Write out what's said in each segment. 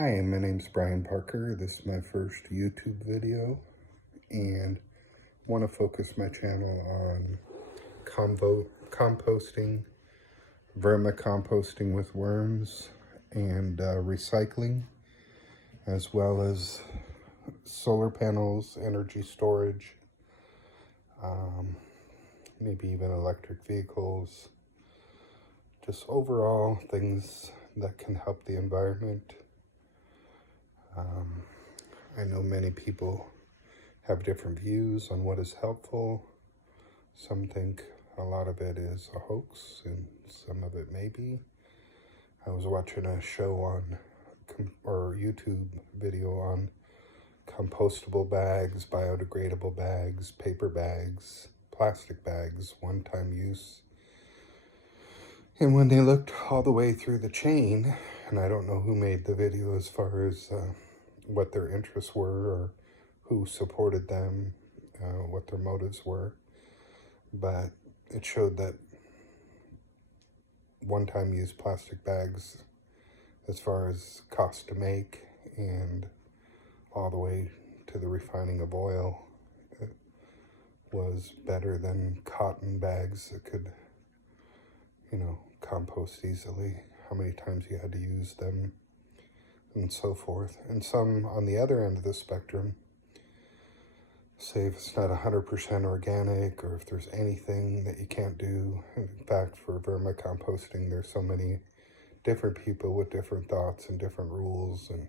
Hi, my name's Bryan Parker. This is my first YouTube video and want to focus my channel on composting, vermicomposting with worms, and recycling, as well as solar panels, energy storage, maybe even electric vehicles, just overall things that can help the environment. I know many people have different views on what is helpful. Some think a lot of it is a hoax, and some of it may be. I was watching a show on, or YouTube video on compostable bags, biodegradable bags, paper bags, plastic bags, one-time use. And when they looked all the way through the chain, and I don't know who made the video as far as what their interests were or who supported them, what their motives were, but it showed that one-time use plastic bags, as far as cost to make and all the way to the refining of oil, it was better than cotton bags that could, compost easily, how many times you had to use them, and so forth. And some on the other end of the spectrum say if it's not 100% organic, or if there's anything that you can't do. In fact, for vermicomposting, there's so many different people with different thoughts and different rules, and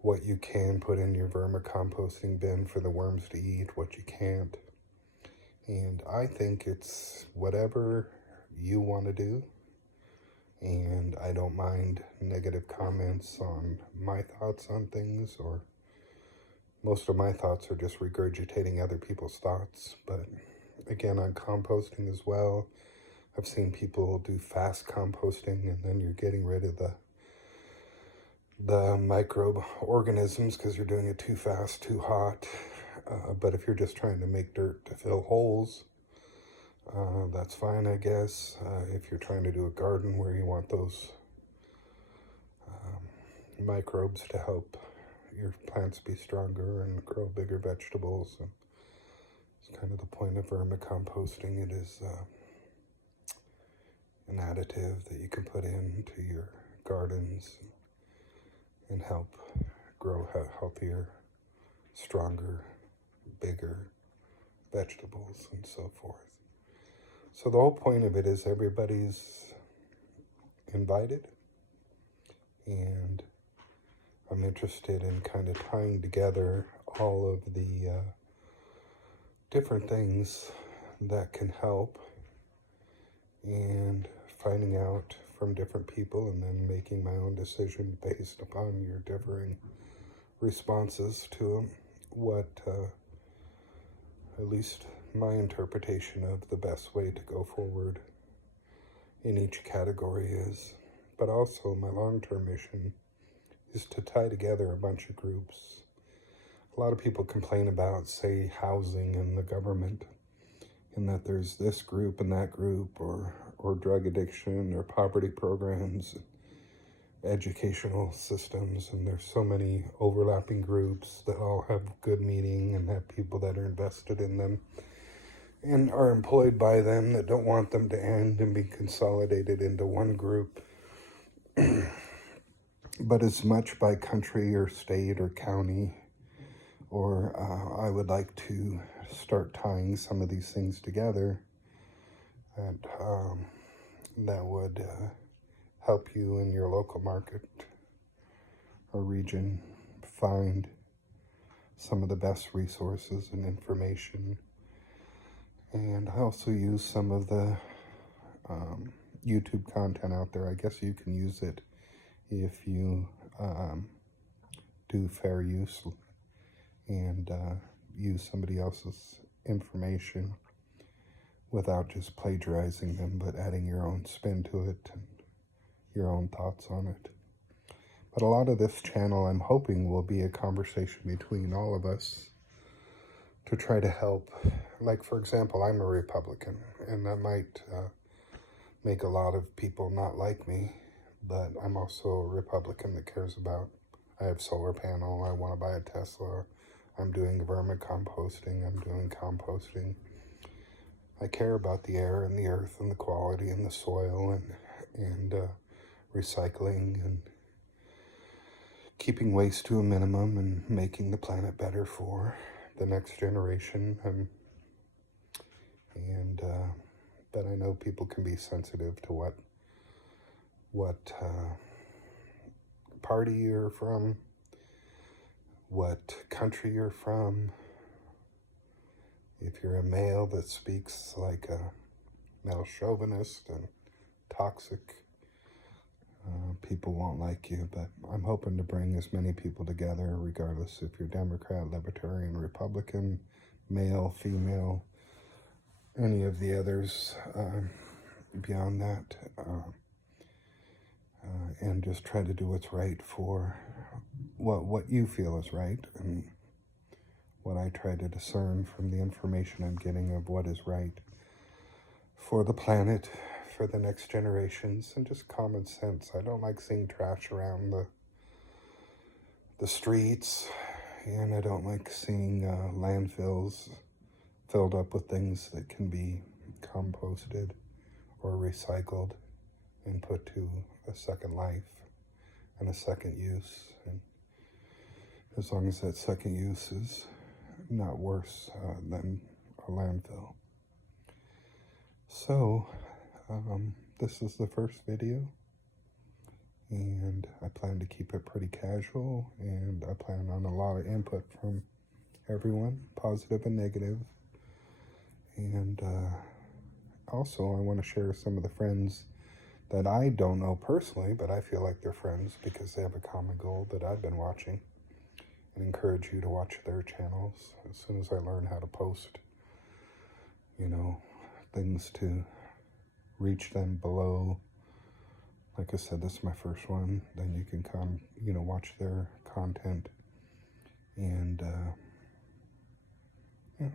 what you can put in your vermicomposting bin for the worms to eat, what you can't. And I think it's whatever you want to do, and I don't mind negative comments on my thoughts on things, or most of my thoughts are just regurgitating other people's thoughts. But again, on composting as well, I've seen people do fast composting, and then you're getting rid of the microorganisms because you're doing it too fast, too hot. But if you're just trying to make dirt to fill holes, that's fine, I guess. If you're trying to do a garden where you want those microbes to help your plants be stronger and grow bigger vegetables, and it's kind of the point of vermicomposting. It is an additive that you can put into your gardens and help grow healthier, stronger, bigger vegetables and so forth. So the whole point of it is everybody's invited, and I'm interested in kind of tying together all of the different things that can help, and finding out from different people, and then making my own decision based upon your differing responses to them, what at least my interpretation of the best way to go forward in each category is. But also my long-term mission is to tie together a bunch of groups. A lot of people complain about, say, housing and the government, and that there's this group and that group, or drug addiction, or poverty programs, educational systems, and there's so many overlapping groups that all have good meaning and have people that are invested in them and are employed by them that don't want them to end and be consolidated into one group. But as much by country or state or county, or I would like to start tying some of these things together, and that would help you in your local market or region find some of the best resources and information. And I also use some of the YouTube content out there. I guess you can use it if you do fair use and use somebody else's information without just plagiarizing them, but adding your own spin to it and your own thoughts on it. But a lot of this channel, I'm hoping, will be a conversation between all of us to try to help. Like, for example, I'm a Republican, and that might make a lot of people not like me, but I'm also a Republican that cares about, I have solar panel, I want to buy a Tesla, I'm doing vermicomposting, I'm doing composting. I care about the air and the earth and the quality and the soil and recycling and keeping waste to a minimum and making the planet better for the next generation. But I know people can be sensitive to what party you're from, what country you're from. If you're a male that speaks like a male chauvinist and toxic, people won't like you. But I'm hoping to bring as many people together, regardless if you're Democrat, Libertarian, Republican, male, female, any of the others beyond that, and just try to do what's right for what you feel is right, and what I try to discern from the information I'm getting of what is right for the planet, for the next generations, and just common sense. I don't like seeing trash around the streets, and I don't like seeing landfills filled up with things that can be composted or recycled and put to a second life and a second use. And as long as that second use is not worse than a landfill. So, this is the first video, and I plan to keep it pretty casual, and I plan on a lot of input from everyone, positive and negative. And also I want to share some of the friends that I don't know personally, but I feel like they're friends because they have a common goal that I've been watching, and encourage you to watch their channels. As soon as I learn how to post, things to reach them below, like I said, this is my first one, then you can come, watch their content and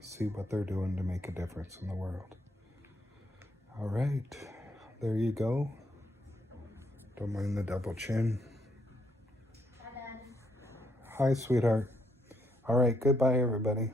see what they're doing to make a difference in the world. All right, there you go. Don't mind the double chin. Hi, Dad. Hi, sweetheart. All right, goodbye, everybody.